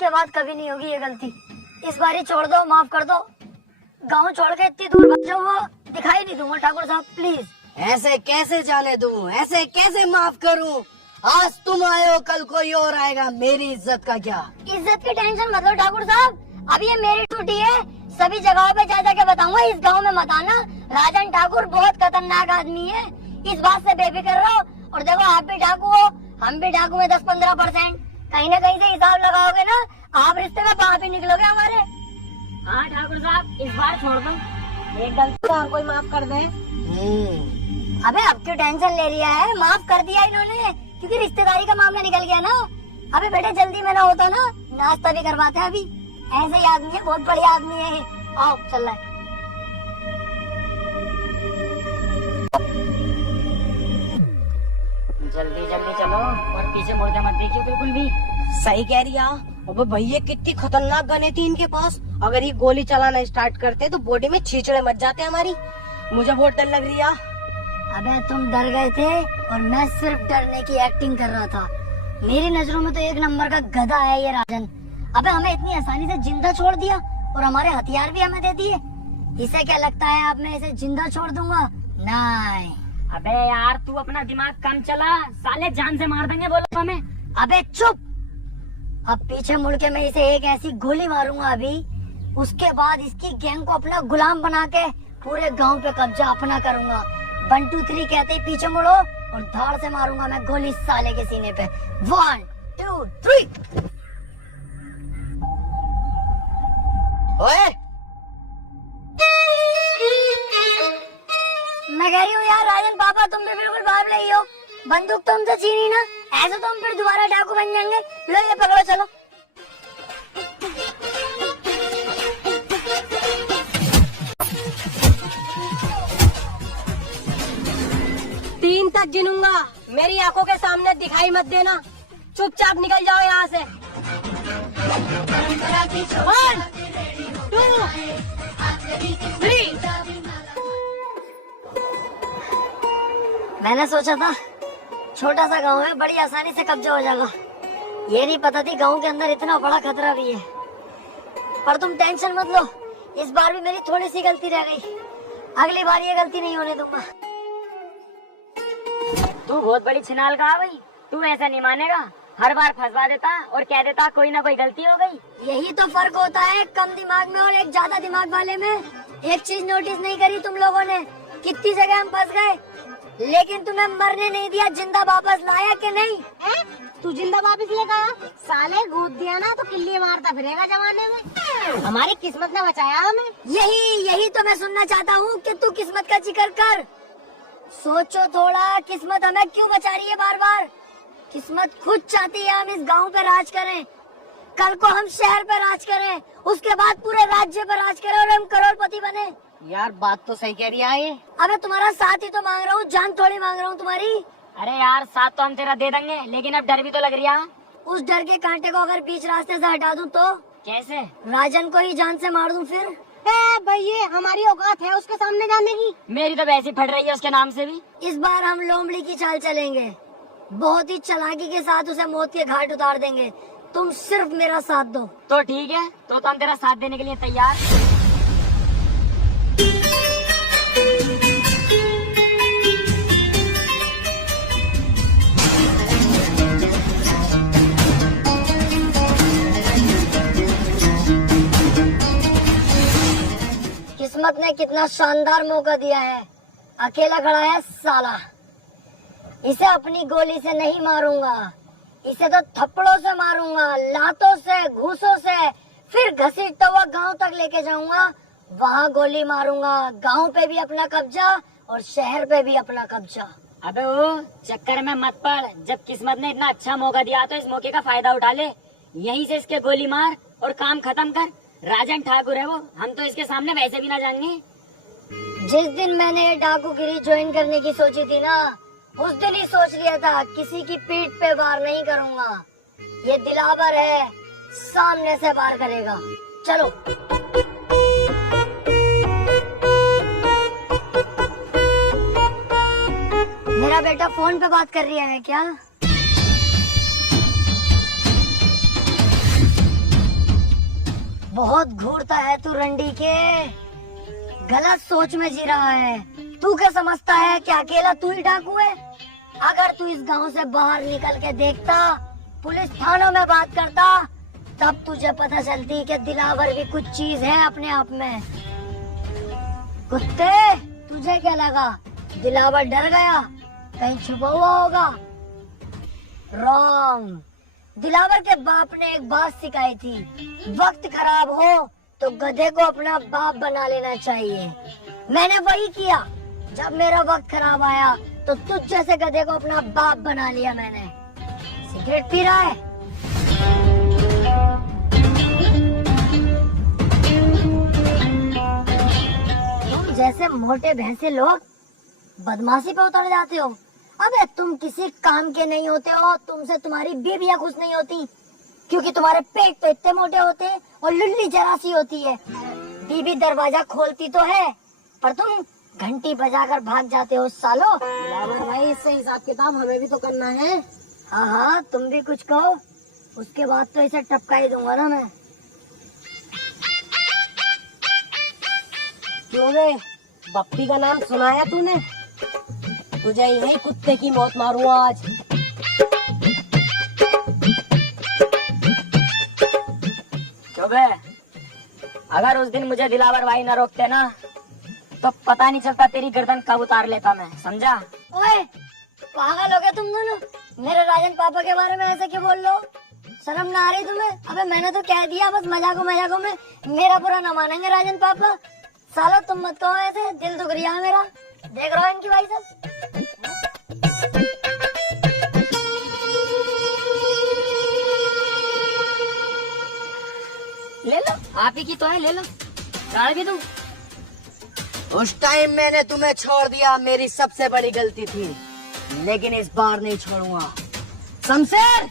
के बाद कभी नहीं होगी ये गलती। इस बारी छोड़ दो, माफ कर दो। गांव छोड़ के इतनी दूर भाग जाऊँ, वो दिखाई नहीं दूंगा। ठाकुर साहब प्लीज। ऐसे कैसे जाने दूं, ऐसे कैसे माफ करूं? आज तुम आए हो, कल कोई और आएगा, मेरी इज्जत का क्या? इज्जत की टेंशन मत लो ठाकुर साहब, अभी ये मेरी ड्यूटी है। सभी जगहों पे जा जाके बताऊंगा, इस गांव में मत आना। राजन ठाकुर बहुत खतरनाक आदमी है, इस बात से बेफिक्र रहो। और देखो आप भी डाकू हो, हम भी डाकू में 10-15%। कहीं ना कहीं से हिसाब लगाओगे ना, आप रिश्ते में पापी निकलोगे हमारे। हाँ ठाकुर साहब, इस बार छोड़ दो, एक गलती और कोई माफ कर दे। अबे अब क्यों टेंशन ले रही है? माफ कर दिया इन्होंने, क्योंकि रिश्तेदारी का मामला निकल गया ना। अबे बेटे जल्दी में ना होता ना, नाश्ता भी करवाते हैं अभी। ऐसे ही आदमी है, बहुत बढ़िया आदमी है। आओ चल रहा है। जल्दी जल्दी चलो और पीछे मुड़ के मत देखियो बिल्कुल भी। सही कह रही है। अबे भैया कितनी खतरनाक गने थी इनके पास, अगर ये गोली चलाना स्टार्ट करते तो बॉडी में छींचड़े मच जाते हमारी। मुझे बहुत डर लग रही है। अबे तुम डर गए थे और मैं सिर्फ डरने की एक्टिंग कर रहा था। मेरी नजरों में तो एक नंबर का गधा है ये राजन। अबे हमें इतनी आसानी से जिंदा छोड़ दिया और हमारे हथियार भी हमें दे दिए। इसे क्या लगता है अब मैं इसे जिंदा छोड़ दूंगा? नहीं। अबे यार तू अपना दिमाग कम चला, साले जान से मार देंगे बोलो हमें। अबे चुप। अब पीछे मुड़ के मैं इसे एक ऐसी गोली मारूंगा अभी, उसके बाद इसकी गैंग को अपना गुलाम बना के पूरे गांव पे कब्जा अपना करूंगा। 1 2 3 कहते ही पीछे मुड़ो और धाड़ से मारूंगा मैं गोली साले के सीने पे। 1 2 3। ओए मैं कह रही हूँ यार राजन पापा, तुम भी बिल्कुल बाप नहीं हो। बंदूक तो हमसे छीनी ना, ऐसे तो हम फिर दोबारा डाकू बन जाएंगे। लो ये पकड़ो, चलो। तीन तक गिनूंगा, मेरी आंखों के सामने दिखाई मत देना, चुपचाप निकल जाओ यहाँ से। 1 2 3। मैंने सोचा था छोटा सा गांव है, बड़ी आसानी से कब्जा हो जाएगा। ये नहीं पता थी गांव के अंदर इतना बड़ा खतरा भी है। पर तुम टेंशन मत लो, इस बार भी मेरी थोड़ी सी गलती रह गई। अगली बार ये गलती नहीं होने दूंगा। तू बहुत बड़ी छिनाल का भाई, तू ऐसा नहीं मानेगा। हर बार फंसवा देता और कह देता कोई ना कोई गलती हो गई। यही तो फर्क होता है कम दिमाग में और एक ज्यादा दिमाग वाले में। एक चीज नोटिस नहीं करी तुम लोगों ने, कितनी जगह हम फंस गए, लेकिन तुम्हें मरने नहीं दिया। जिंदा वापस लाया कि नहीं? तू जिंदा वापस लेगा? साले गोद दिया ना तो किल्ली मारता फिरेगा जमाने में। हमारी किस्मत ने बचाया हमें। यही तो मैं सुनना चाहता हूँ कि तू किस्मत का जिक्र कर। सोचो थोड़ा, किस्मत हमें क्यों बचा रही है बार बार? किस्मत खुद चाहती है हम इस गांव पे राज करें, कल को हम शहर पे राज करें, उसके बाद पूरे राज्य पे राज करें और हम करोड़पति बने। यार बात तो सही कह रही है ये। अबे तुम्हारा साथ ही तो मांग रहा हूँ, जान थोड़ी मांग रहा हूँ तुम्हारी। अरे यार साथ तो हम तेरा दे देंगे, लेकिन अब डर भी तो लग रही है। उस डर के कांटे को अगर बीच रास्ते से हटा दूं तो? कैसे? राजन को ही जान से मार दूं फिर? भैया हमारी औकात है उसके सामने जाने की। मेरी तो वैसी फट रही है उसके नाम से भी। इस बार हम लोमड़ी की चाल चलेंगे, बहुत ही चालाकी के साथ उसे मौत के घाट उतार देंगे। तुम सिर्फ मेरा साथ दो। तो ठीक है, तो हम तेरा साथ देने के लिए तैयार। किस्मत ने कितना शानदार मौका दिया है। अकेला खड़ा है साला, इसे अपनी गोली से नहीं मारूंगा, इसे तो थप्पड़ों से मारूंगा, लातों से, घूसों से, फिर घसीटता हुआ गांव तक लेके जाऊंगा, वहाँ गोली मारूंगा। गांव पे भी अपना कब्जा और शहर पे भी अपना कब्जा। अबे वो चक्कर में मत पड़, जब किस्मत ने इतना अच्छा मौका दिया तो इस मौके का फायदा उठा ले। यहीं से इसके गोली मार और काम खत्म कर। राजन ठाकुर है वो, हम तो इसके सामने वैसे भी ना जाएंगे। जिस दिन मैंने ये डाकूगिरी ज्वाइन करने की सोची थी ना, उस दिन ही सोच लिया था किसी की पीठ पे वार नहीं करूंगा। ये दिलावर है, सामने से वार करेगा। चलो। मेरा बेटा फोन पे बात कर रहा है क्या? बहुत घूरता है तू रंडी के, गलत सोच में जी रहा है। तू क्या समझता है कि अकेला तू ही डाकू है? अगर तू इस गांव से बाहर निकल के देखता, पुलिस थानों में बात करता, तब तुझे पता चलती कि दिलावर भी कुछ चीज है अपने आप में। कुत्ते, तुझे क्या लगा दिलावर डर गया, कहीं छुपा हुआ होगा? रॉन्ग। दिलावर के बाप ने एक बात सिखाई थी, वक्त खराब हो तो गधे को अपना बाप बना लेना चाहिए। मैंने वही किया। जब मेरा वक्त खराब आया तो तुझ जैसे गधे को अपना बाप बना लिया मैंने। सिगरेट पी रहा है? तुम जैसे मोटे भैंसे लोग बदमाशी पे उतर जाते हो। अबे तुम किसी काम के नहीं होते हो, तुमसे तुम्हारी बीवियां खुश नहीं होती, क्योंकि तुम्हारे पेट तो इतने मोटे होते हैं और लुल्ली जरा सी होती है। बीवी दरवाजा खोलती तो है, पर तुम घंटी बजाकर भाग जाते हो सालो। भाई इससे हिसाब किताब हमें भी तो करना है। हाँ हाँ, तुम भी कुछ कहो, उसके बाद तो इसे टपका ही दूंगा ना मैं। क्यों रे, बप्पी का नाम सुनाया तूने? तुझे यही कुत्ते की मौत मारूंगा आज। क्यों बे? अगर उस दिन मुझे दिलावर भाई न रोकते ना, तो पता नहीं चलता तेरी गर्दन कब उतार लेता मैं, समझा? ओए, पागल हो गए तुम दोनों? मेरे राजन पापा के बारे में ऐसे क्यों बोल लो? शर्म ना आ रही तुम्हें? अबे मैंने तो कह दिया, बस मजाकों में मेरा बुरा न मानेंगे राजन पापा। सालो तुम मत कहो ऐसे, दिल दुख रहा है मेरा। देख रहा हो इनकी भाई सब। ले लो, आप ही की तो है, ले लो। गाड़ भी दूं? उस टाइम मैंने तुम्हें छोड़ दिया, मेरी सबसे बड़ी गलती थी, लेकिन इस बार नहीं छोड़ूंगा। शमशेर,